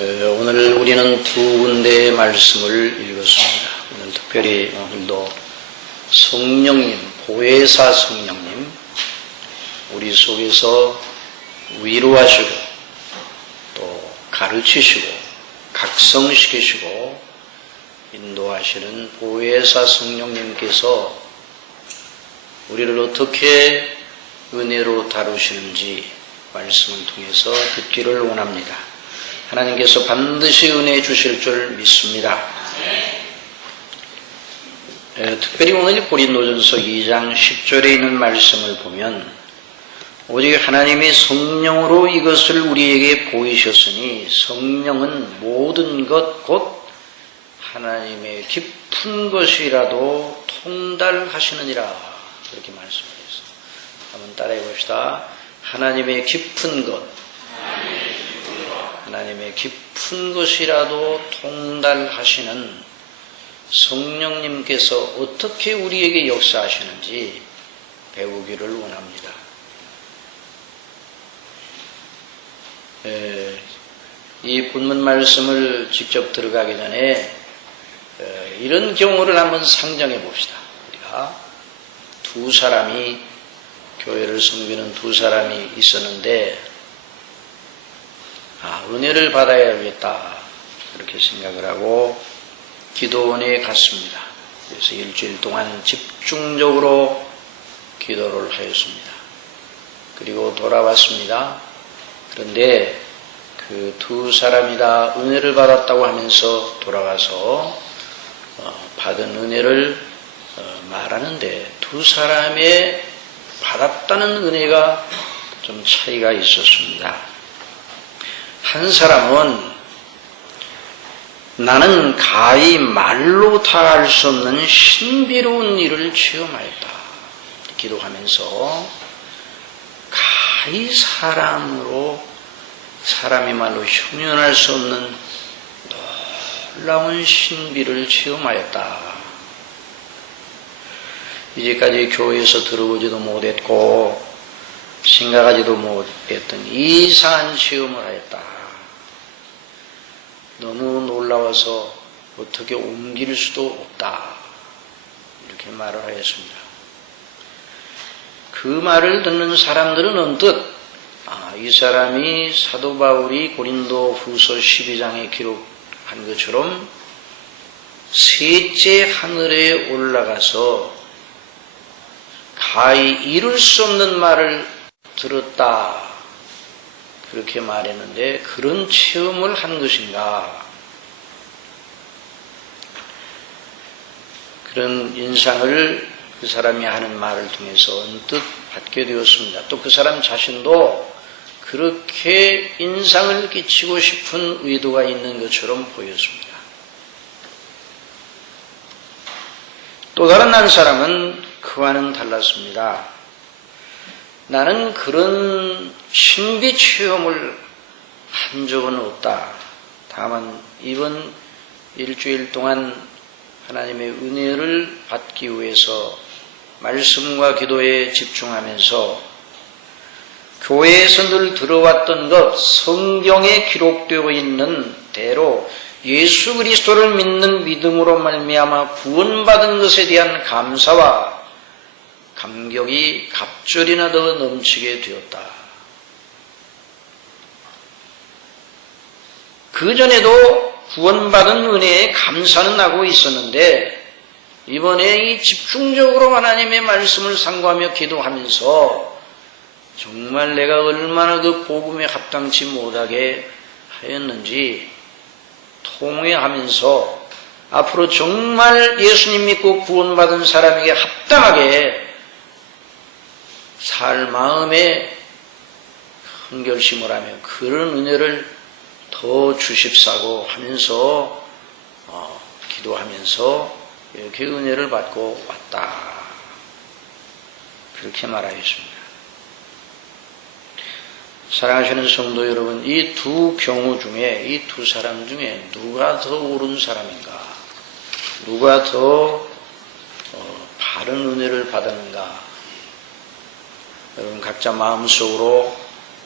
오늘 우리는 두 군데의 말씀을 읽었습니다. 오늘 특별히 오늘도 성령님, 보혜사 성령님, 우리 속에서 위로하시고 또 가르치시고 각성시키시고 인도하시는 보혜사 성령님께서 우리를 어떻게 은혜로 다루시는지 말씀을 통해서 듣기를 원합니다. 하나님께서 반드시 은혜 주실 줄 믿습니다. 특별히 오늘 고린도전서 2장 10절에 있는 말씀을 보면 오직 하나님의 성령으로 이것을 우리에게 보이셨으니 성령은 모든 것 곧 하나님의 깊은 것이라도 통달하시느니라, 그렇게 말씀하셨어요. 한번 따라해 봅시다. 하나님의 깊은 것, 하나님의 깊은 것이라도 통달하시는 성령님께서 어떻게 우리에게 역사하시는지 배우기를 원합니다. 이 본문 말씀을 직접 들어가기 전에 이런 경우를 한번 상정해 봅시다. 우리가 두 사람이, 교회를 섬기는 두 사람이 있었는데 은혜를 받아야겠다 그렇게 생각을 하고 기도원에 갔습니다. 그래서 일주일 동안 집중적으로 기도를 하였습니다. 그리고 돌아왔습니다. 그런데 그 두 사람이 다 은혜를 받았다고 하면서 돌아와서 받은 은혜를 말하는데 두 사람의 받았다는 은혜가 좀 차이가 있었습니다. 한 사람은 나는 가히 말로 다 알 수 없는 신비로운 일을 체험하였다 기도하면서 가히 사람이 말로 흉연할 수 없는 놀라운 신비를 체험하였다. 이제까지 교회에서 들어보지도 못했고 생각하지도 못했던 이상한 체험을 하였다. 너무 놀라워서 어떻게 옮길 수도 없다. 이렇게 말을 하였습니다. 그 말을 듣는 사람들은 언뜻 이 사람이 사도 바울이 고린도 후서 12장에 기록한 것처럼 셋째 하늘에 올라가서 가히 이룰 수 없는 말을 들었다 그렇게 말했는데 그런 체험을 한 것인가, 그런 인상을 그 사람이 하는 말을 통해서 언뜻 받게 되었습니다. 또 그 사람 자신도 그렇게 인상을 끼치고 싶은 의도가 있는 것처럼 보였습니다. 또 다른 한 사람은 그와는 달랐습니다. 나는 그런 신비 체험을 한 적은 없다. 다만 이번 일주일 동안 하나님의 은혜를 받기 위해서 말씀과 기도에 집중하면서 교회에서 늘 들어왔던 것, 성경에 기록되어 있는 대로 예수 그리스도를 믿는 믿음으로 말미암아 구원받은 것에 대한 감사와 감격이 갑절이나 더 넘치게 되었다. 그 전에도 구원받은 은혜에 감사는 하고 있었는데 이번에 이 집중적으로 하나님의 말씀을 상고하며 기도하면서 정말 내가 얼마나 그 복음에 합당치 못하게 하였는지 통회하면서 앞으로 정말 예수님 믿고 구원받은 사람에게 합당하게 살 마음에 큰 결심을 하며 그런 은혜를 더 주십사고 하면서 기도하면서 이렇게 은혜를 받고 왔다. 그렇게 말하겠습니다. 사랑하시는 성도 여러분, 이 두 경우 중에, 이 두 사람 중에 누가 더 옳은 사람인가? 누가 더 바른 은혜를 받았는가? 여러분 각자 마음속으로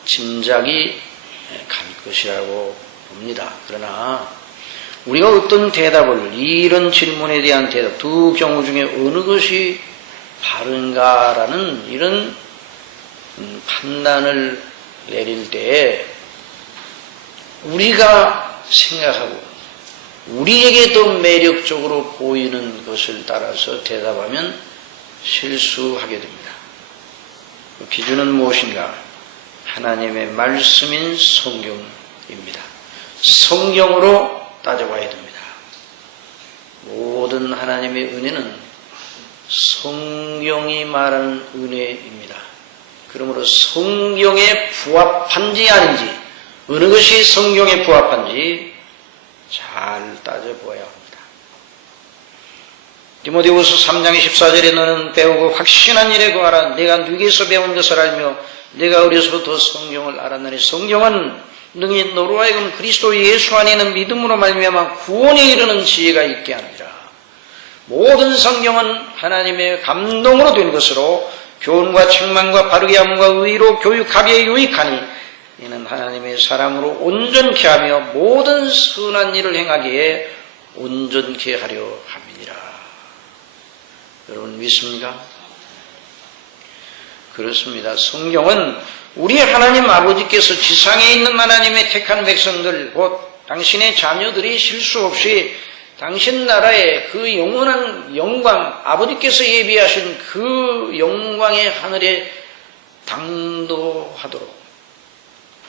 짐작이 갈 것이라고 봅니다. 그러나 우리가 어떤 대답을, 이런 질문에 대한 대답, 두 경우 중에 어느 것이 바른가라는 이런 판단을 내릴 때 우리가 생각하고 우리에게 더 매력적으로 보이는 것을 따라서 대답하면 실수하게 됩니다. 그 기준은 무엇인가? 하나님의 말씀인 성경입니다. 성경으로 따져봐야 됩니다. 모든 하나님의 은혜는 성경이 말하는 은혜입니다. 그러므로 성경에 부합한지 아닌지, 어느 것이 성경에 부합한지 잘 따져보아야 합니다. 디모데후서 3장 14절에 너는 배우고 확신한 일에 구하라. 내가 네게서 배운 것을 알며 내가 어려서부터 성경을 알았느니 성경은 능히 너로 하여금 그리스도 예수 안에 있는 믿음으로 말미암아 구원에 이르는 지혜가 있게 하니라. 모든 성경은 하나님의 감동으로 된 것으로 교훈과 책망과 바르게 함과 의로 교육하기에 유익하니 이는 하나님의 사람으로 온전케 하며 모든 선한 일을 행하기에 온전케 하려 함이니라. 여러분 믿습니까? 그렇습니다. 성경은 우리 하나님 아버지께서 지상에 있는 하나님의 택한 백성들, 곧 당신의 자녀들이 실수 없이 당신 나라의 그 영원한 영광, 아버지께서 예비하신 그 영광의 하늘에 당도하도록,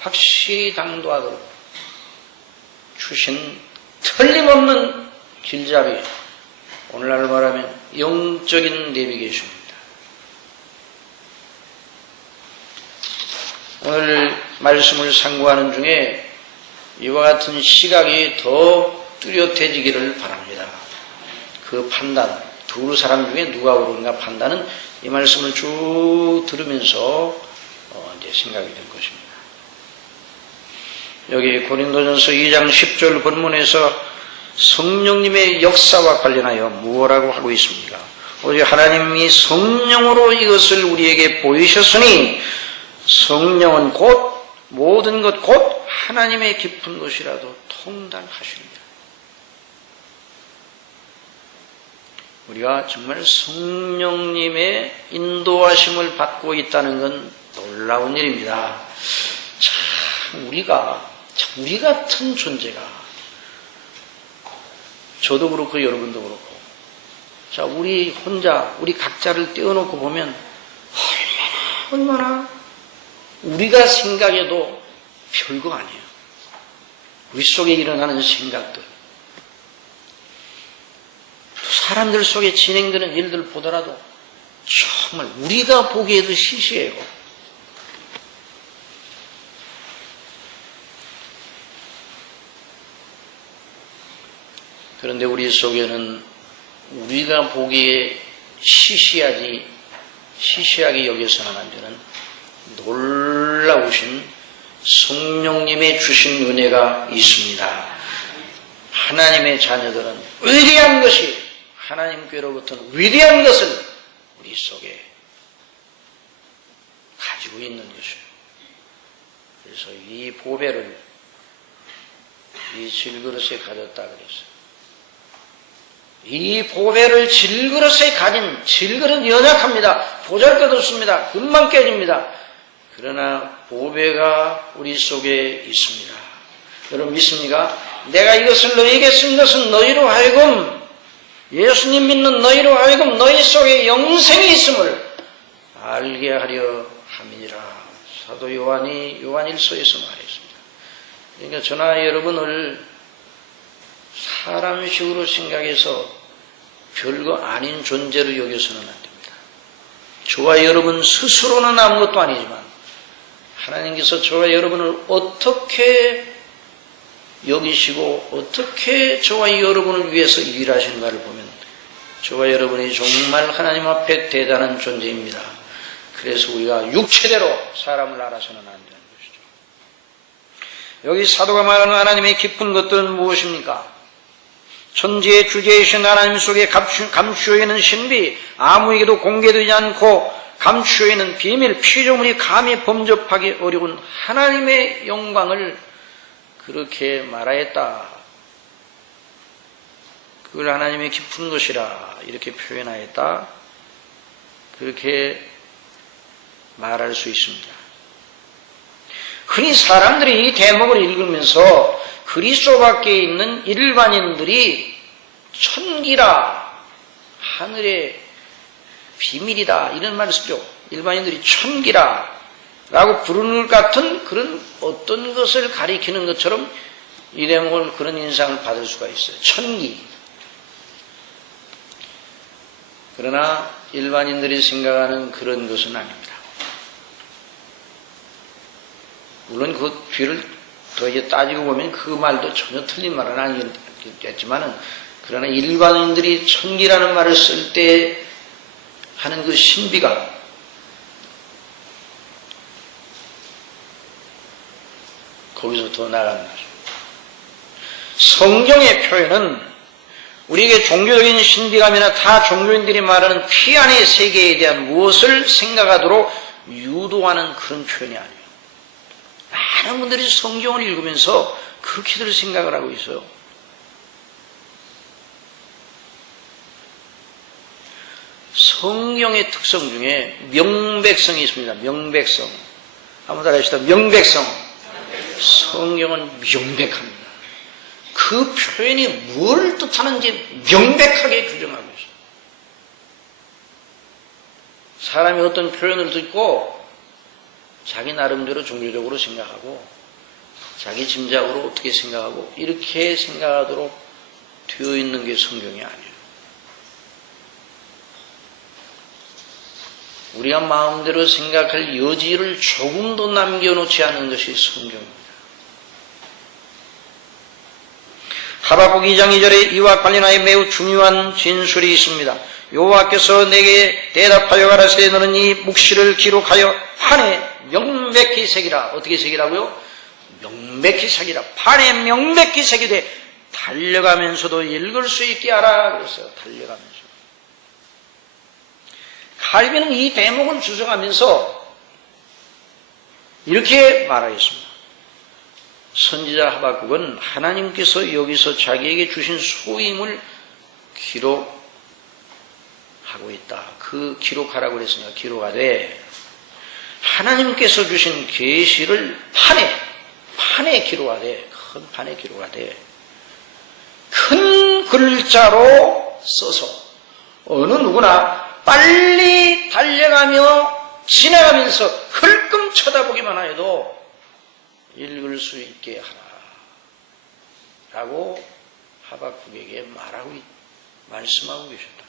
확실히 당도하도록 주신 틀림없는 길잡이, 오늘날 말하면 영적인 내비게이션입니다. 오늘 말씀을 상고하는 중에 이와 같은 시각이 더 뚜렷해지기를 바랍니다. 그 판단, 두 사람 중에 누가 옳은가 판단은 이 말씀을 쭉 들으면서 이제 생각이 될 것입니다. 여기 고린도전서 2장 10절 본문에서 성령님의 역사와 관련하여 무엇라고 하고 있습니까? 오직 하나님이 성령으로 이것을 우리에게 보이셨으니 성령은 곧 모든 것 곧 하나님의 깊은 것이라도 통달하십니다. 우리가 정말 성령님의 인도하심을 받고 있다는 건 놀라운 일입니다. 참 우리 같은 존재가, 저도 그렇고 여러분도 그렇고, 자 우리 혼자 우리 각자를 떼어놓고 보면 얼마나 우리가 생각해도 별거 아니에요. 우리 속에 일어나는 생각들, 사람들 속에 진행되는 일들 보더라도 정말 우리가 보기에도 시시해요. 그런데 우리 속에는 우리가 보기에 시시하게 여겨서는 안 되는 놀라우신 성령님의 주신 은혜가 있습니다. 하나님의 자녀들은 위대한 것이, 하나님께로부터는 위대한 것을 우리 속에 가지고 있는 것이에요. 그래서 이 보배를 이 질그릇에 가졌다 그랬어요. 이 보배를 질그릇에 가진, 질그릇은 연약합니다. 보잘것없습니다. 금방 깨집니다. 그러나 보배가 우리 속에 있습니다. 여러분 믿습니까? 내가 이것을 너희에게 쓴 것은 너희로 하여금, 예수님 믿는 너희로 하여금 너희 속에 영생이 있음을 알게 하려 함이니라. 사도 요한이 요한일서에서 말했습니다. 그러니까 저나 여러분을 사람식으로 생각해서 별거 아닌 존재로 여겨서는 안 됩니다. 저와 여러분 스스로는 아무것도 아니지만 하나님께서 저와 여러분을 어떻게 여기시고 어떻게 저와 여러분을 위해서 일하시는가를 보면 저와 여러분이 정말 하나님 앞에 대단한 존재입니다. 그래서 우리가 육체대로 사람을 알아서는 안 되는 것이죠. 여기 사도가 말하는 하나님의 깊은 것들은 무엇입니까? 천지의 주제이신 하나님 속에 감추어 있는 신비, 아무에게도 공개되지 않고 감추어 있는 비밀, 피조물이 감히 범접하기 어려운 하나님의 영광을 그렇게 말하였다. 그걸 하나님의 깊은 것이라 이렇게 표현하였다. 그렇게 말할 수 있습니다. 흔히 사람들이 이 대목을 읽으면서 그리스도 밖에 있는 일반인들이 천기라, 하늘의 비밀이다 이런 말을 쓰죠. 일반인들이 천기라 라고 부르는 것 같은 그런 어떤 것을 가리키는 것처럼 이 대목을 그런 인상을 받을 수가 있어요. 천기. 그러나 일반인들이 생각하는 그런 것은 아닙니다. 물론 그 뒤를 더 이제 따지고 보면 그 말도 전혀 틀린 말은 아니겠지만은, 그러나 일반인들이 천기라는 말을 쓸 때 하는 그 신비가 거기서 더 나가는 거죠. 성경의 표현은 우리에게 종교적인 신비감이나 다 종교인들이 말하는 피 안의 세계에 대한 무엇을 생각하도록 유도하는 그런 표현이 아니에요. 많은 분들이 성경을 읽으면서 그렇게들 생각을 하고 있어요. 성경의 특성 중에 명백성이 있습니다. 명백성. 한번 따라합시다. 명백성. 성경은 명백합니다. 그 표현이 뭘 뜻하는지 명백하게 규정하고 있어요. 사람이 어떤 표현을 듣고 자기 나름대로 종교적으로 생각하고 자기 짐작으로 어떻게 생각하고 이렇게 생각하도록 되어 있는 게 성경이 아니에요. 우리가 마음대로 생각할 여지를 조금도 남겨놓지 않는 것이 성경입니다. 하박국 2장 2절에 이와 관련하여 매우 중요한 진술이 있습니다. 여호와께서 내게 대답하여 가라사대 너는 이 묵시를 기록하여 판에 명백히 새기라. 어떻게 새기라고요? 명백히 새기라. 판에 명백히 새기되 달려가면서도 읽을 수 있게 하라 그랬어요. 달려가면서. 칼빈은 이 대목을 주장하면서 이렇게 말하였습니다. 선지자 하박국은 하나님께서 여기서 자기에게 주신 소임을 기록하고 있다. 그 기록하라고 그랬으니까 기록하되 하나님께서 주신 계시를 판에 기록하되, 큰 판에 기록하되 큰 글자로 써서 어느 누구나 빨리 달려가며 지나가면서 흘끔 쳐다보기만 하여도 읽을 수 있게 하라 라고 하박국에게 말씀하고 계셨다.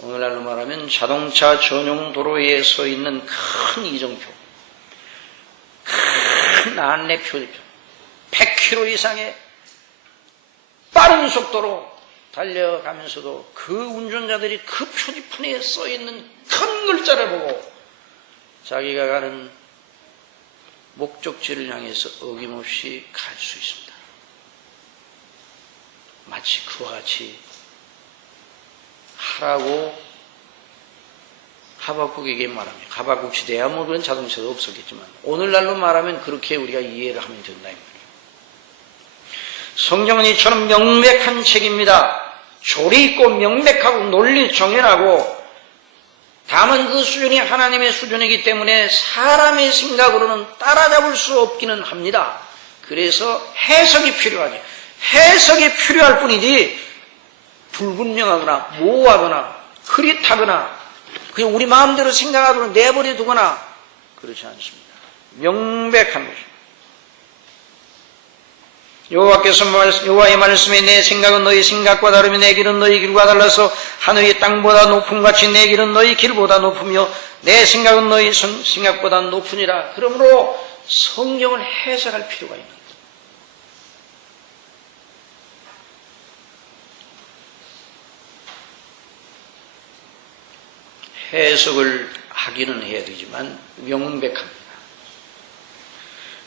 오늘날로 말하면 자동차 전용 도로에 서 있는 큰 이정표, 큰 안내표, 100km 이상의 빠른 속도로 달려가면서도 그 운전자들이 그 표지판에 써 있는 큰 글자를 보고 자기가 가는 목적지를 향해서 어김없이 갈 수 있습니다. 마치 그와 같이 하라고 하박국에게 말합니다. 하박국 시대야 뭐 그런 자동차도 없었겠지만 오늘날로 말하면 그렇게 우리가 이해를 하면 된다 이 말이에요. 성경은 이처럼 명백한 책입니다. 조리 있고 명백하고 논리 정연하고, 다만 그 수준이 하나님의 수준이기 때문에 사람의 생각으로는 따라잡을 수 없기는 합니다. 그래서 해석이 필요하죠. 해석이 필요할 뿐이지 불분명하거나 모호하거나 흐릿하거나 그냥 우리 마음대로 생각하도록 내버려 두거나 그렇지 않습니다. 명백한 것입니다. 여호와의 말씀에 내 생각은 너희 생각과 다르며 내 길은 너희 길과 달라서 하늘이 땅보다 높음같이 내 길은 너희 길보다 높으며 내 생각은 너희 생각보다 높으니라. 그러므로 성경을 해석할 필요가 있는 거예요. 해석을 하기는 해야 되지만 명백합니다.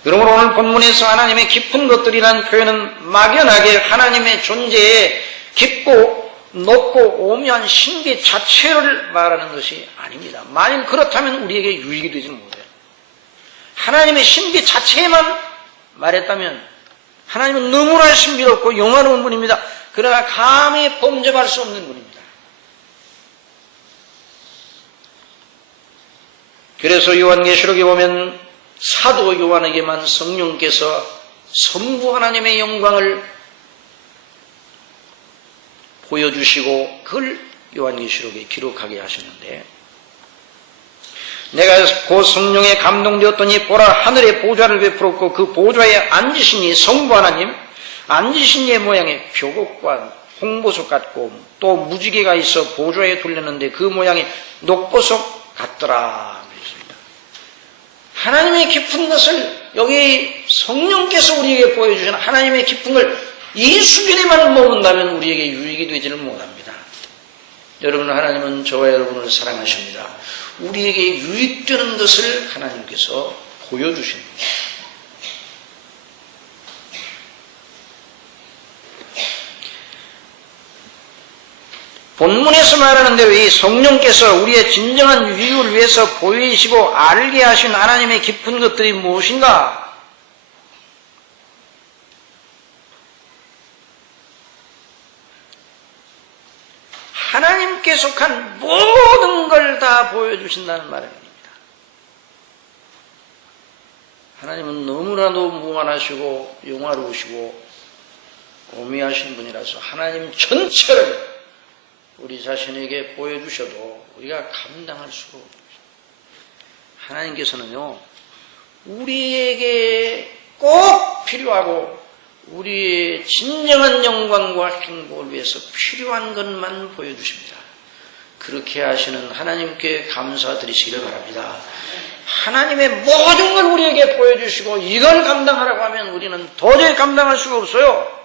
그러므로 오늘 본문에서 하나님의 깊은 것들이라는 표현은 막연하게 하나님의 존재에 깊고 높고 오묘한 신비 자체를 말하는 것이 아닙니다. 만일 그렇다면 우리에게 유익이 되지는 못해요. 하나님의 신비 자체에만 말했다면 하나님은 너무나 신비롭고 영화로운 분입니다. 그러나 감히 범접할 수 없는 분입니다. 그래서 요한계시록에 보면 사도 요한에게만 성령께서 성부 하나님의 영광을 보여주시고 그걸 요한계시록에 기록하게 하셨는데, 내가 그 성령에 감동되었더니 보라, 하늘의 보좌를 베풀었고 그 보좌에 앉으시니 성부 하나님, 앉으신 예 모양의 벽옥과 홍보석 같고 또 무지개가 있어 보좌에 둘렸는데 그 모양이 녹보석 같더라. 하나님의 깊은 것을 여기 성령께서 우리에게 보여주신 하나님의 깊은 걸 이 수준에만 머문다면 우리에게 유익이 되지를 못합니다. 여러분, 하나님은 저와 여러분을 사랑하십니다. 우리에게 유익되는 것을 하나님께서 보여주십니다. 본문에서 말하는 대로 이 성령께서 우리의 진정한 유익을 위해서 보이시고 알게 하신 하나님의 깊은 것들이 무엇인가? 하나님께 속한 모든 걸 다 보여주신다는 말입니다. 하나님은 너무나도 무한하시고 영화로우시고 오미하신 분이라서 하나님 전체를 우리 자신에게 보여주셔도 우리가 감당할 수가 없습니다. 하나님께서는요, 우리에게 꼭 필요하고 우리의 진정한 영광과 행복을 위해서 필요한 것만 보여주십니다. 그렇게 하시는 하나님께 감사드리시기를 바랍니다. 하나님의 모든 걸 우리에게 보여주시고 이걸 감당하라고 하면 우리는 도저히 감당할 수가 없어요.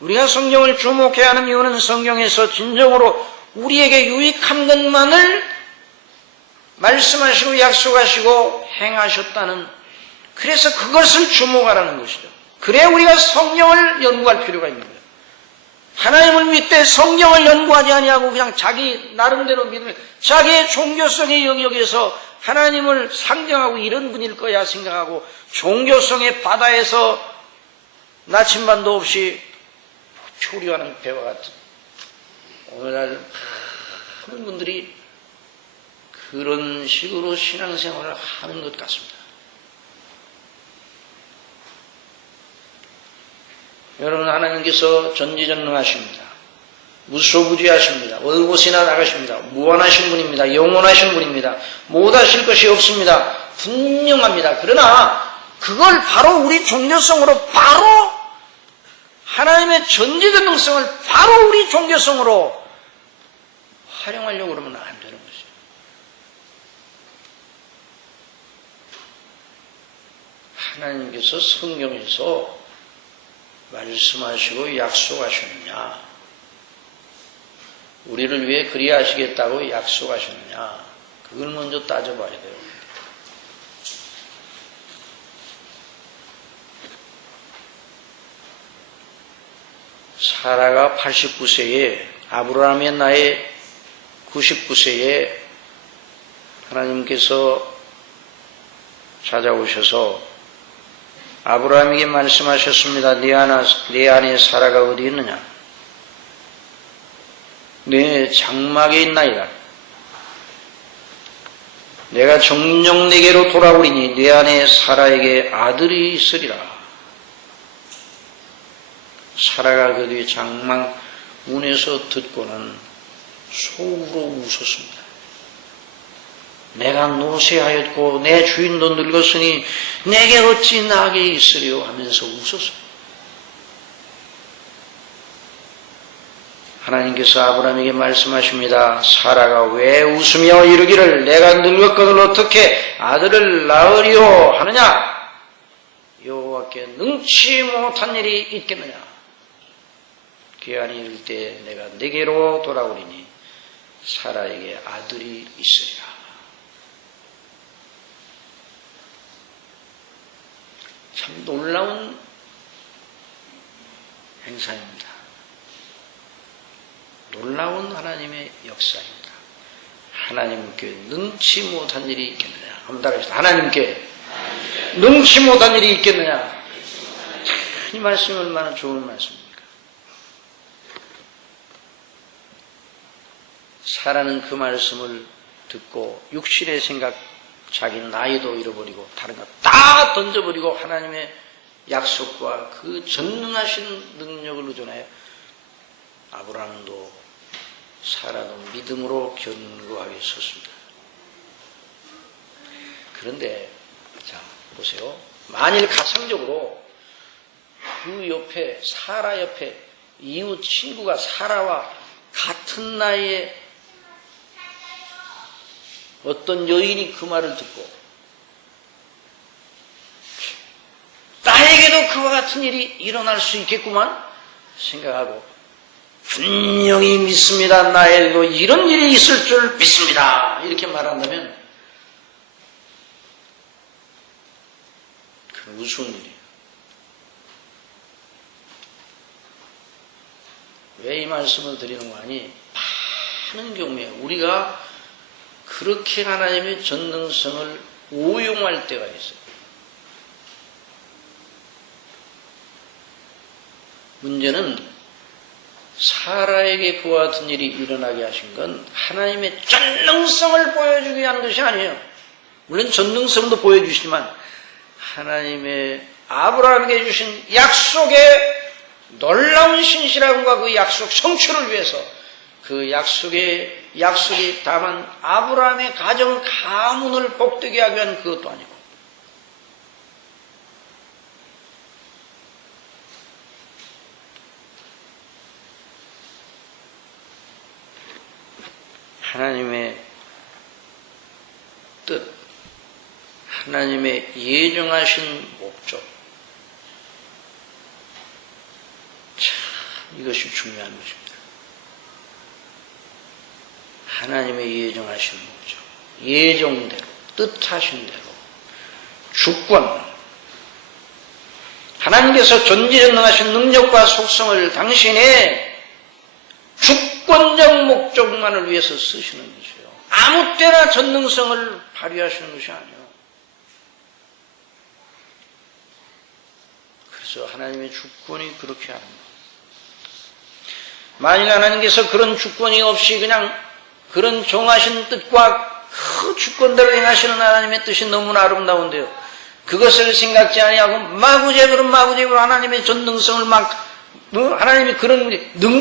우리가 성경을 주목해야 하는 이유는 성경에서 진정으로 우리에게 유익한 것만을 말씀하시고 약속하시고 행하셨다는, 그래서 그것을 주목하라는 것이죠. 그래야 우리가 성경을 연구할 필요가 있는 거예요. 하나님을 믿되 성경을 연구하지 아니하고 그냥 자기 나름대로 믿으면 자기의 종교성의 영역에서 하나님을 상정하고 이런 분일 거야 생각하고 종교성의 바다에서 나침반도 없이 표류하는 배와 같은, 오늘날 많은 분들이 그런 식으로 신앙생활을 하는 것 같습니다. 여러분, 하나님께서 전지전능하십니다. 무소부지하십니다. 어느 곳이나 나가십니다. 무한하신 분입니다. 영원하신 분입니다. 못하실 것이 없습니다. 분명합니다. 그러나 그걸 바로 우리 종교성으로, 바로 하나님의 전지전능성을 바로 우리 종교성으로 활용하려고 그러면 안 되는 것이죠. 하나님께서 성경에서 말씀하시고 약속하셨느냐, 우리를 위해 그리하시겠다고 약속하셨느냐, 그걸 먼저 따져봐야 돼요. 사라가 89세에, 아브라함의 나이 99세에 하나님께서 찾아오셔서 아브라함에게 말씀하셨습니다. 네 안에 사라가 어디 있느냐? 내 장막에 있나이다. 내가 정녕 내게로 돌아오리니 내 안에 사라에게 아들이 있으리라. 사라가 그 뒤에 장막 문에서 듣고는 속으로 웃었습니다. 내가 노쇠하였고 내 주인도 늙었으니 내게 어찌 낙이 있으리요 하면서 웃었습니다. 하나님께서 아브라함에게 말씀하십니다. 사라가 왜 웃으며 이르기를 내가 늙었거늘 어떻게 아들을 낳으리요 하느냐? 여호와께 능치 못한 일이 있겠느냐? 기한이 이를 때 내가 네게로 돌아오리니 사라에게 아들이 있으리라. 참 놀라운 행사입니다. 놀라운 하나님의 역사입니다. 하나님께 능치 못한 일이 있겠느냐? 한번 따라합시다. 하나님께 능치 못한 일이 있겠느냐. 이 말씀이 얼마나 좋은 말씀입니까? 사라는 그 말씀을 듣고 육신의 생각, 자기 나이도 잃어버리고 다른 거 다 던져버리고 하나님의 약속과 그 전능하신 능력을 의존하여 아브라함도 사라도 믿음으로 견고하게 섰습니다. 그런데 자 보세요. 만일 가상적으로 그 옆에 사라 옆에 이웃 친구가 사라와 같은 나이에 어떤 여인이 그 말을 듣고 나에게도 그와 같은 일이 일어날 수 있겠구만 생각하고 분명히 믿습니다. 나에게도 이런 일이 있을 줄 믿습니다. 이렇게 말한다면 그건 우스운 일이에요. 왜 이 말씀을 드리는 거 아니? 많은 경우에 우리가 그렇게 하나님의 전능성을 오용할 때가 있어요. 문제는 사라에게 그와 같은 일이 일어나게 하신 건 하나님의 전능성을 보여주기 위한 것이 아니에요. 물론 전능성도 보여주시지만 하나님의 아브라함에게 주신 약속의 놀라운 신실함과 그 약속 성취를 위해서 그 약속이 다만 아브라함의 가정 가문을 복되게 하기 위한 그것도 아니고 하나님의 뜻, 하나님의 예정하신 목적. 참 이것이 중요한 것입니다. 하나님의 예정하신 목적, 예정대로, 뜻하신 대로, 주권, 하나님께서 전지전능하신 능력과 속성을 당신의 주권적 목적만을 위해서 쓰시는 것이에요. 아무 때나 전능성을 발휘하시는 것이 아니에요. 그래서 하나님의 주권이 그렇게 합니다. 만일 하나님께서 그런 주권이 없이 그냥 그런 정하신 뜻과 그 주권대로 행하시는 하나님의 뜻이 너무나 아름다운데요. 그것을 생각지 아니하고 마구잡이로 하나님의 전능성을 하나님이 그런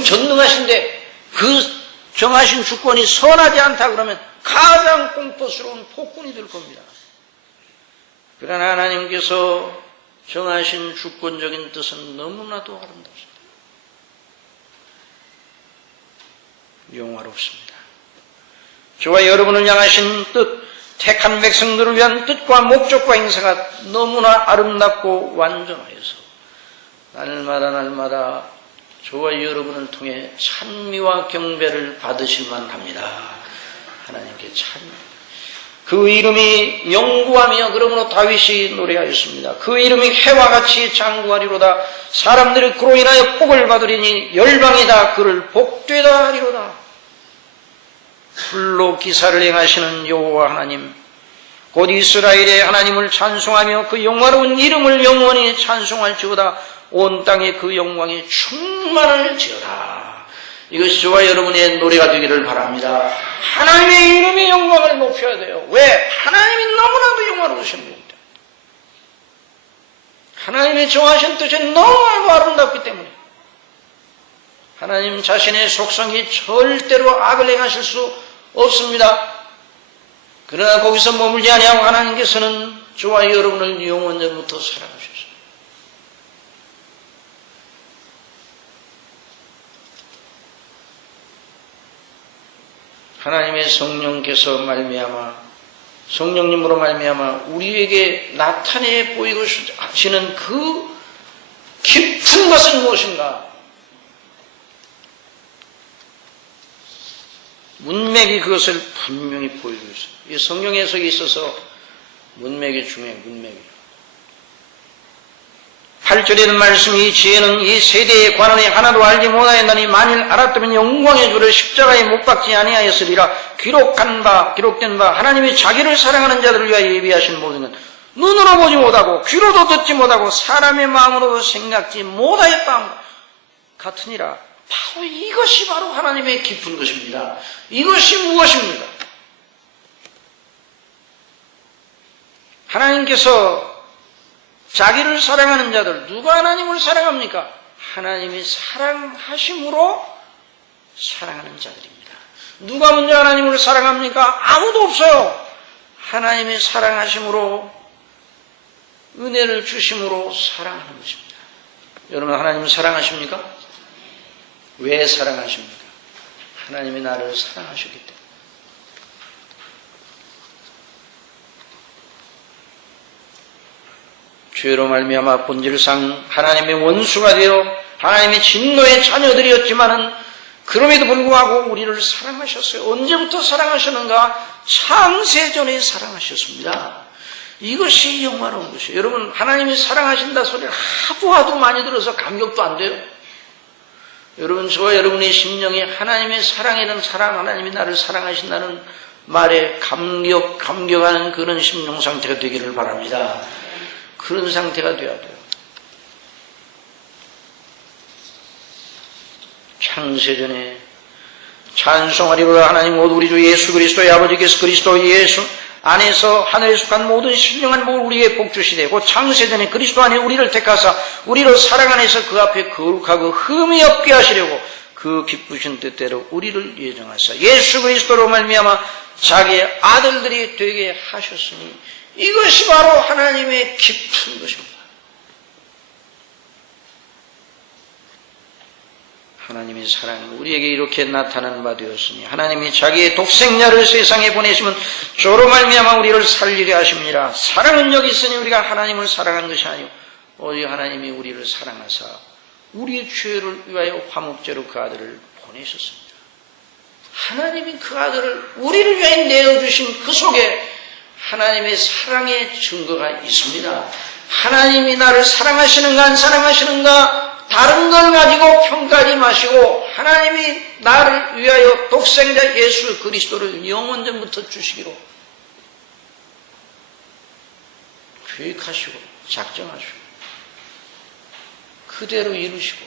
전능하신데 그 정하신 주권이 선하지 않다 그러면 가장 공포스러운 폭군이 될 겁니다. 그러나 하나님께서 정하신 주권적인 뜻은 너무나도 아름답습니다. 용화롭습니다. 저와 여러분을 향하신 뜻, 택한 백성들을 위한 뜻과 목적과 행사가 너무나 아름답고 완전하여서 날마다 저와 여러분을 통해 찬미와 경배를 받으실만 합니다. 하나님께 찬미. 그 이름이 영구하며 그러므로 다윗이 노래하였습니다. 그 이름이 해와 같이 장구하리로다. 사람들이 그로 인하여 복을 받으리니 열방이 다 그를 복되다 하리로다. 불로 기사를 행하시는 여호와 하나님, 곧 이스라엘의 하나님을 찬송하며 그 영화로운 이름을 영원히 찬송할지어다. 온 땅에 그 영광이 충만할지어다. 이것이 저와 여러분의 노래가 되기를 바랍니다. 하나님의 이름의 영광을 높여야 돼요. 왜? 하나님이 너무나도 영화로우신 분입니다. 하나님의 정하신 뜻이 너무나도 아름답기 때문에 하나님 자신의 속성이 절대로 악을 행하실 수 없습니다. 그러나 거기서 머물지 아니하고 하나님께서는 저와 여러분을 영원전부터 사랑하셨습니다. 하나님의 성령께서 말미암아 성령님으로 말미암아 우리에게 나타내 보이고 하시는 그 깊은 것은 무엇인가? 문맥이 그것을 분명히 보여주고 있어요. 이 성경 해석에 있어서 문맥이 중요해요. 문맥이. 8절에는 말씀이 이 지혜는 이 세대의 관원이 하나도 알지 못하였나니 만일 알았다면 영광의 주를 십자가에 못 박지 아니하였으리라. 기록된 바 하나님이 자기를 사랑하는 자들을 위하여 예비하신 모든 것 눈으로 보지 못하고 귀로도 듣지 못하고 사람의 마음으로도 생각지 못하였다 같으니라. 바로 이것이 바로 하나님의 깊은 것입니다. 이것이 무엇입니까? 하나님께서 자기를 사랑하는 자들, 누가 하나님을 사랑합니까? 하나님이 사랑하심으로 사랑하는 자들입니다. 누가 먼저 하나님을 사랑합니까? 아무도 없어요. 하나님이 사랑하심으로, 은혜를 주심으로 사랑하는 것입니다. 여러분, 하나님을 사랑하십니까? 왜 사랑하십니까? 하나님이 나를 사랑하셨기 때문에. 죄로 말미암아 본질상 하나님의 원수가 되어 하나님의 진노의 자녀들이었지만은 그럼에도 불구하고 우리를 사랑하셨어요. 언제부터 사랑하셨는가? 창세전에 사랑하셨습니다. 이것이 영화로운 것이에요. 여러분, 하나님이 사랑하신다 소리를 하도 많이 들어서 감격도 안 돼요. 여러분, 저와 여러분의 심령이 하나님의 사랑이라는 사랑, 하나님이 나를 사랑하신다는 말에 감격하는 그런 심령 상태가 되기를 바랍니다. 그런 상태가 되어야 돼요. 창세전에 찬송하리로다 하나님 모두 우리 주 예수 그리스도의 아버지께서 그리스도 예수 안에서 하늘에 속한 모든 신령한 모든 우리에게 복 주시되 곧 창세전에 그리스도 안에 우리를 택하사 우리로 사랑 안에서 그 앞에 거룩하고 흠이 없게 하시려고 그 기쁘신 뜻대로 우리를 예정하사 예수 그리스도로 말미암아 자기의 아들들이 되게 하셨으니 이것이 바로 하나님의 깊은 것입니다. 하나님의 사랑이 우리에게 이렇게 나타난 바 되었으니 하나님이 자기의 독생자를 세상에 보내시면 저로 말미암아 우리를 살리게 하십니다. 사랑은 여기 있으니 우리가 하나님을 사랑한 것이 아니오 오직 하나님이 우리를 사랑하사 우리의 죄를 위하여 화목제로 그 아들을 보내셨습니다. 하나님이 그 아들을 우리를 위하여 내어주신 그 속에 하나님의 사랑의 증거가 있습니다. 하나님이 나를 사랑하시는가 안 사랑하시는가 다른 걸 가지고 평가하지 마시고 하나님이 나를 위하여 독생자 예수 그리스도를 영원전부터 주시기로 계획하시고 작정하시고 그대로 이루시고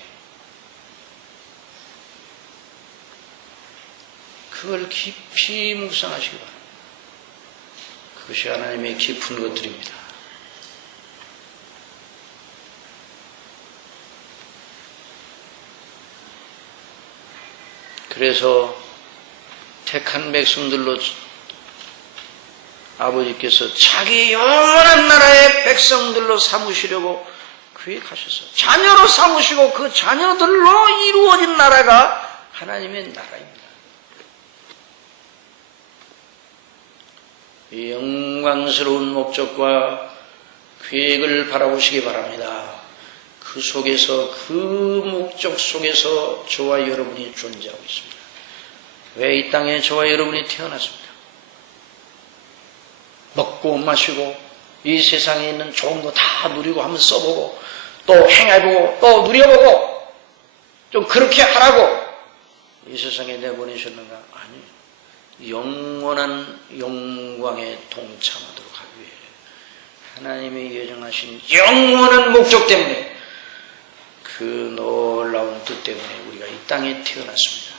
그걸 깊이 묵상하시기 바랍니다. 그것이 하나님의 깊은 것들입니다. 그래서 택한 백성들로 아버지께서 자기 영원한 나라의 백성들로 삼으시려고 계획하셨어요. 자녀로 삼으시고 그 자녀들로 이루어진 나라가 하나님의 나라입니다. 이 영광스러운 목적과 계획을 바라보시기 바랍니다. 그 속에서 그 목적 속에서 저와 여러분이 존재하고 있습니다. 왜 이 땅에 저와 여러분이 태어났습니다. 먹고 마시고 이 세상에 있는 좋은 거 다 누리고 한번 써보고 또 행해보고 또 누려보고 좀 그렇게 하라고 이 세상에 내보내셨는가? 아니에요. 영원한 영광에 동참하도록 하기 위해 하나님이 예정하신 영원한 목적 때문에 그 놀라운 뜻 때문에 우리가 이 땅에 태어났습니다.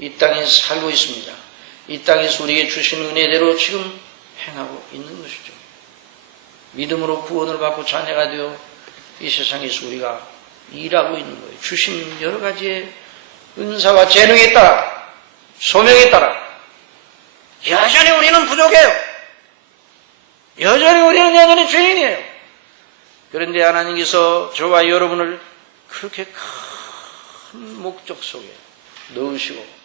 이 땅에 살고 있습니다. 이 땅에서 우리에게 주신 은혜대로 지금 행하고 있는 것이죠. 믿음으로 구원을 받고 자녀가 되어 이 세상에서 우리가 일하고 있는 거예요. 주신 여러 가지의 은사와 재능에 따라 소명에 따라 여전히 우리는 부족해요. 여전히 우리는 여전히 죄인이에요. 그런데 하나님께서 저와 여러분을 그렇게 큰 목적 속에 넣으시고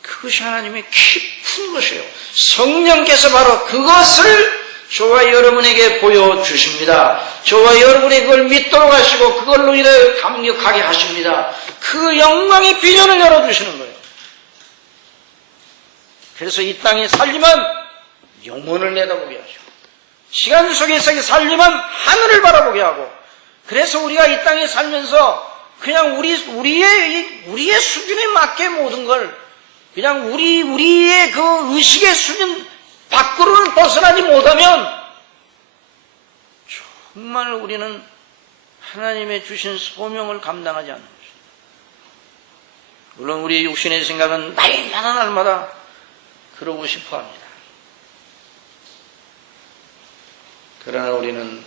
그것이 하나님의 깊은 것이에요. 성령께서 바로 그것을 저와 여러분에게 보여주십니다. 저와 여러분이 그걸 믿도록 하시고 그걸로 인해 감격하게 하십니다. 그 영광의 비전을 열어주시는 거예요. 그래서 이 땅에 살지만 영혼을 내다보게 하시고 시간 속에서 살지만 하늘을 바라보게 하고 그래서 우리가 이 땅에 살면서 그냥 우리의 수준에 맞게 모든 걸 그냥 우리의 그 의식의 수준 밖으로는 벗어나지 못하면 정말 우리는 하나님의 주신 소명을 감당하지 않는 것입니다. 물론 우리 육신의 생각은 날마다 날마다 그러고 싶어 합니다. 그러나 우리는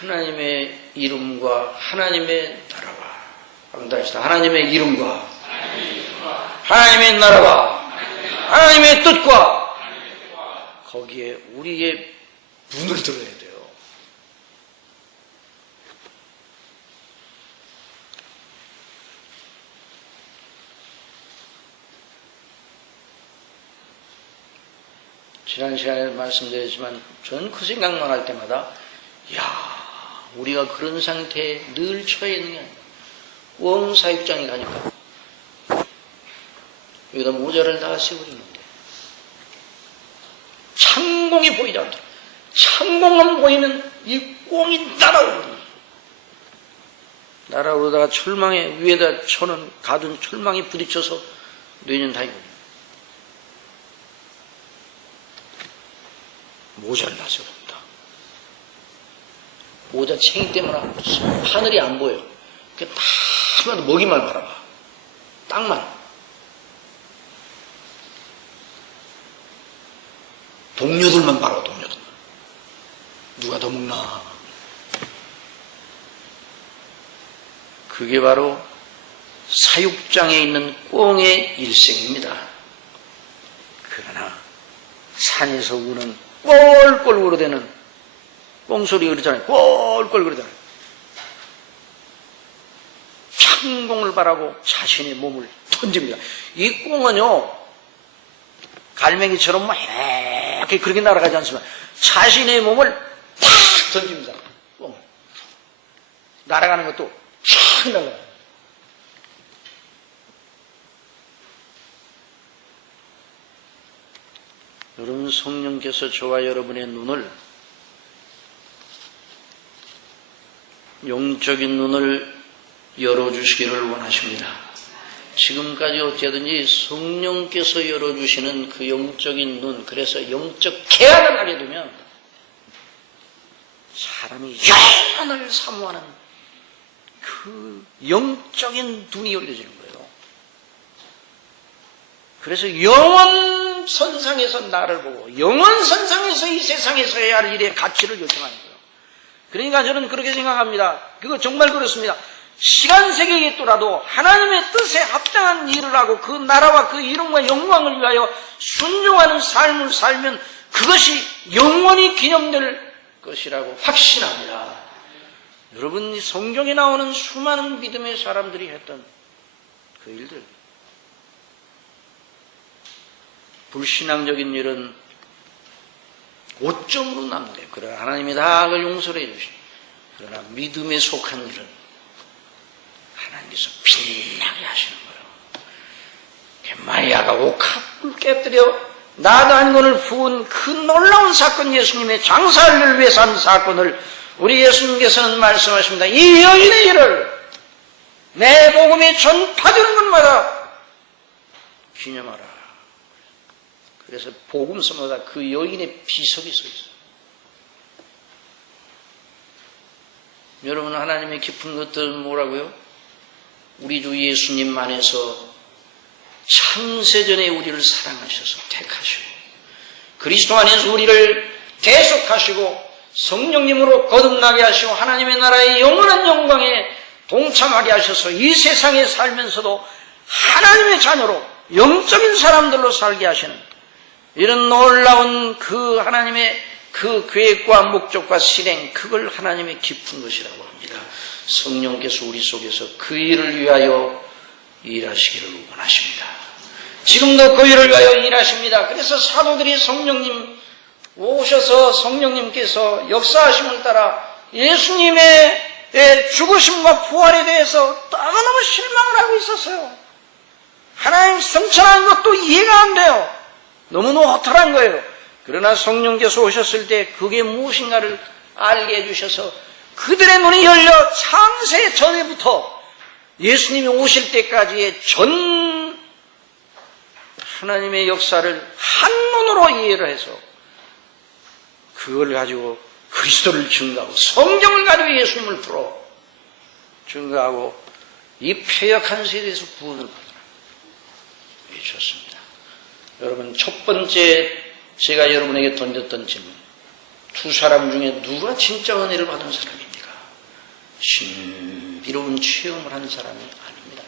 하나님의 이름과 하나님의 나라와 하나님의 이름과 하나님의 나라와 하나님의 뜻과 거기에 우리의 눈을 들어야 돼요. 지난 시간에 말씀드렸지만 저는 그 생각만 할 때마다 우리가 그런 상태에 늘 처해 있는 게 아니라 사육장에 가니까 여기다 모자를 다 씌워주는데 창공이 보이지 않더라. 창공만 보이면 이 꽁이 날아오르다가 철망에 위에다 쳐는 가둔 철망에 부딪혀서 뇌년 다이거든요. 모자를 다 씌워줍니다. 모자 챙이 때문에 하늘이 안 보여. 딱만 먹이만 바라봐. 땅만. 동료들만 바라봐. 동료들만. 누가 더 먹나. 그게 바로 사육장에 있는 꽁의 일생입니다. 그러나 산에서 우는 꼴꼴 울어대는 꽁소리 그러잖아요. 꼴꼴 그러잖아요. 창공을 바라고 자신의 몸을 던집니다. 이 꽁은요, 갈매기처럼 막 이렇게 그렇게 날아가지 않지만 자신의 몸을 탁 던집니다. 꽁을. 날아가는 것도 촥 날아가요. 여러분, 성령께서 저와 여러분의 눈을, 영적인 눈을 열어주시기를 원하십니다. 지금까지 어찌든지 성령께서 열어주시는 그 영적인 눈, 그래서 영적 계약을 하게 되면 사람이 영원을 사모하는 그 영적인 눈이 열려지는 거예요. 그래서 영원 선상에서 나를 보고 영원 선상에서 이 세상에서 해야 할 일의 가치를 결정하는 거예요. 그러니까 저는 그렇게 생각합니다. 그거 정말 그렇습니다. 시간 세계에 있더라도 하나님의 뜻에 합당한 일을 하고 그 나라와 그 이름과 영광을 위하여 순종하는 삶을 살면 그것이 영원히 기념될 것이라고 확신합니다. 여러분, 성경에 나오는 수많은 믿음의 사람들이 했던 그 일들, 불신앙적인 일은 오점으로 남는데, 그러나 하나님이 다 그걸 용서를 해주시고, 그러나 믿음에 속한 일은 하나님께서 빛나게 하시는 거예요. 마리아가 옥합을 깨뜨려 나단건을 부은 그 놀라운 사건, 예수님의 장사를 위해서 한 사건을 우리 예수님께서는 말씀하십니다. 이 여인의 일을 내 복음이 전파되는 것마다 기념하라. 그래서 복음서마다 그 여인의 비석이 서 있어요. 여러분, 하나님의 깊은 것들은 뭐라고요? 우리 주 예수님 안에서 창세전에 우리를 사랑하셔서 택하시고, 그리스도 안에서 우리를 대속하시고 성령님으로 거듭나게 하시고 하나님의 나라의 영원한 영광에 동참하게 하셔서 이 세상에 살면서도 하나님의 자녀로 영적인 사람들로 살게 하시는 이런 놀라운 그 하나님의 그 계획과 목적과 실행, 그걸 하나님의 깊은 것이라고 합니다. 성령께서 우리 속에서 그 일을 위하여 일하시기를 원하십니다. 지금도 그 일을 위하여 일하십니다. 그래서 사도들이 성령님 오셔서 성령님께서 역사하심을 따라 예수님의 죽으심과 부활에 대해서 너무너무 실망을 하고 있었어요. 하나님 성천하는 것도 이해가 안 돼요. 너무너무 허탈한 거예요. 그러나 성령께서 오셨을 때 그게 무엇인가를 알게 해주셔서 그들의 눈이 열려 창세 전에부터 예수님이 오실 때까지의 전 하나님의 역사를 한눈으로 이해를 해서 그걸 가지고 그리스도를 증거하고 성경을 가지고 예수님을 풀어 증거하고 이 패역한 세대에서 구원을 받으라. 좋습니다. 여러분, 첫 번째 제가 여러분에게 던졌던 질문, 두 사람 중에 누가 진짜 은혜를 받은 사람입니까? 신비로운 체험을 한 사람이 아닙니다.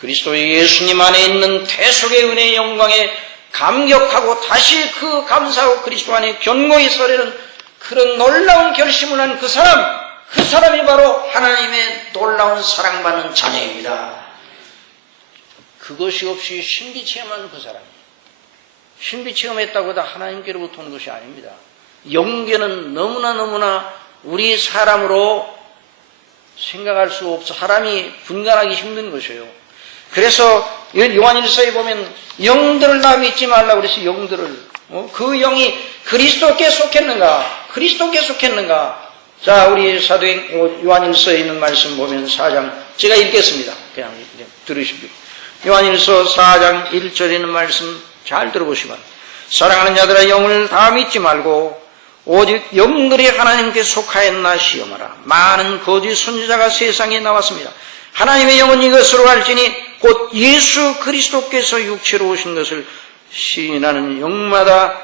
그리스도의 예수님 안에 있는 대속의 은혜의 영광에 감격하고 다시 그 감사하고 그리스도 안에 견고히 서려는 그런 놀라운 결심을 한 그 사람이 바로 하나님의 놀라운 사랑받는 자녀입니다. 그것이 없이 신비 체험한 그 사람이 신비 체험했다고 해도 하나님께로부터 온 것이 아닙니다. 영계는 너무나 우리 사람으로 생각할 수 없어 사람이 분간하기 힘든 것이에요. 그래서 요한일서에 보면 영들을 나 믿지 말라고 그래서 영들을 그 영이 그리스도께 속했는가? 그리스도께 속했는가? 자, 우리 사도행 요한일서에 있는 말씀 보면 4장 제가 읽겠습니다. 그냥 들으십시오. 요한일서 4장 1절에 있는 말씀 잘 들어보시면 사랑하는 자들아 영을 다 믿지 말고 오직 영들이 하나님께 속하였나 시험하라. 많은 거짓 선지자가 세상에 나왔습니다. 하나님의 영은 이것으로 갈지니 곧 예수 그리스도께서 육체로 오신 것을 시인하는 영마다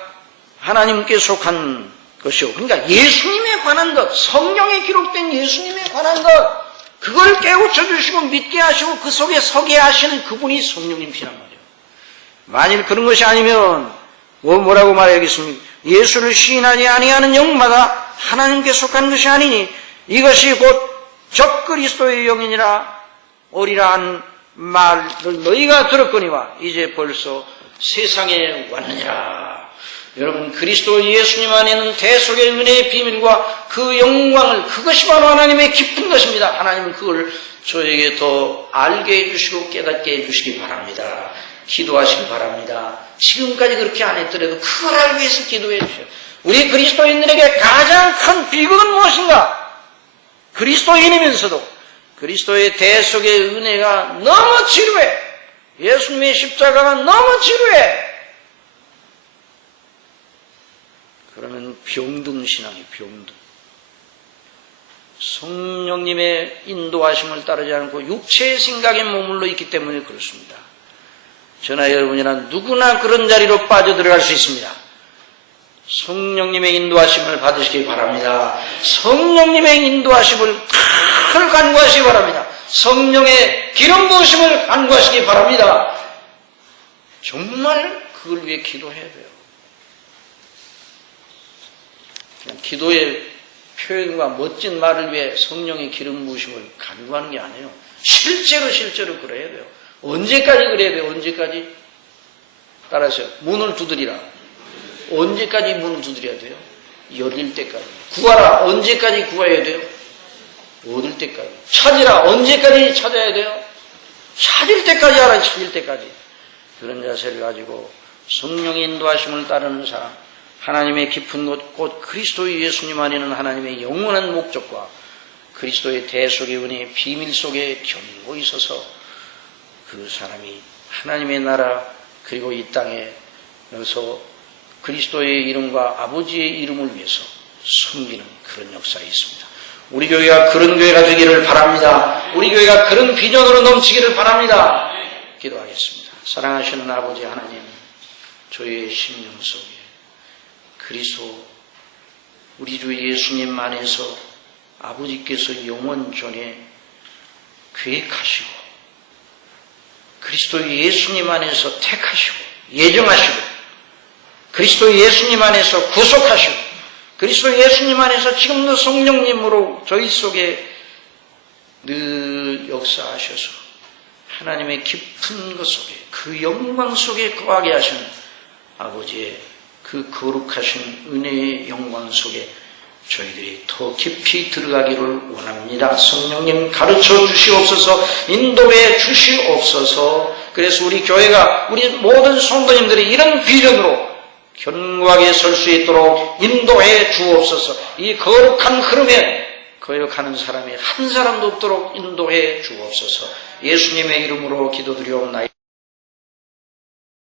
하나님께 속한 것이요. 그러니까 예수님에 관한 것, 성경에 기록된 예수님에 관한 것, 그걸 깨우쳐 주시고 믿게 하시고 그 속에 서게 하시는 그분이 성령님이란 말이에요. 만일 그런 것이 아니면 뭐라고 말해야겠습니까? 예수를 시인하지 아니하는 영마다 하나님께 속한 것이 아니니 이것이 곧 적그리스도의 영이니라 오리라 한 말을 너희가 들었거니와 이제 벌써 세상에 왔느니라. 여러분, 그리스도 예수님 안에는 대속의 은혜의 비밀과 그 영광을, 그것이 바로 하나님의 깊은 것입니다. 하나님은 그걸 저에게 더 알게 해주시고 깨닫게 해주시기 바랍니다. 기도하시기 바랍니다. 지금까지 그렇게 안 했더라도 그걸 알기 위해서 기도해 주세요. 우리 그리스도인들에게 가장 큰 비극은 무엇인가? 그리스도인이면서도 그리스도의 대속의 은혜가 너무 지루해. 예수님의 십자가가 너무 지루해. 그러면 병든 신앙이 병든. 성령님의 인도하심을 따르지 않고 육체의 생각에 머물러 있기 때문에 그렇습니다. 저나 여러분이나 누구나 그런 자리로 빠져들어갈 수 있습니다. 성령님의 인도하심을 받으시기 바랍니다. 성령님의 인도하심을 늘 간구하시기 바랍니다. 성령의 기름 부으심을 간구하시기 바랍니다. 정말 그걸 위해 기도해야 돼요. 그냥 기도의 표현과 멋진 말을 위해 성령의 기름 부으심을 간구하는 게 아니에요. 실제로 그래야 돼요. 언제까지 그래야 돼요? 언제까지? 따라하세요. 문을 두드리라. 언제까지 문을 두드려야 돼요? 열릴 때까지. 구하라. 언제까지 구해야 돼요? 얻을 때까지. 찾으라. 언제까지 찾아야 돼요? 찾을 때까지 하라. 찾을 때까지. 그런 자세를 가지고 성령의 인도하심을 따르는 사람, 하나님의 깊은 곳, 곧 그리스도의 예수님 안에는 하나님의 영원한 목적과 그리스도의 대속의 은혜의 비밀 속에 견고히 있어서 그 사람이 하나님의 나라 그리고 이 땅에서 그리스도의 이름과 아버지의 이름을 위해서 섬기는 그런 역사가 있습니다. 우리 교회가 그런 교회가 되기를 바랍니다. 우리 교회가 그런 비전으로 넘치기를 바랍니다. 기도하겠습니다. 사랑하시는 아버지 하나님, 저희의 심령 속에 그리스도 우리 주 예수님 안에서 아버지께서 영원 전에 계획하시고 그리스도 예수님 안에서 택하시고 예정하시고 그리스도 예수님 안에서 구속하시고 그리스도 예수님 안에서 지금도 성령님으로 저희 속에 늘 역사하셔서 하나님의 깊은 것 속에 그 영광 속에 거하게 하시는 아버지의 그 거룩하신 은혜의 영광 속에 저희들이 더 깊이 들어가기를 원합니다. 성령님 가르쳐 주시옵소서, 인도해 주시옵소서. 그래서 우리 교회가 우리 모든 성도님들이 이런 비전으로 견고하게 설 수 있도록 인도해 주옵소서. 이 거룩한 흐름에 거역하는 사람이 한 사람도 없도록 인도해 주옵소서. 예수님의 이름으로 기도드리옵나이다.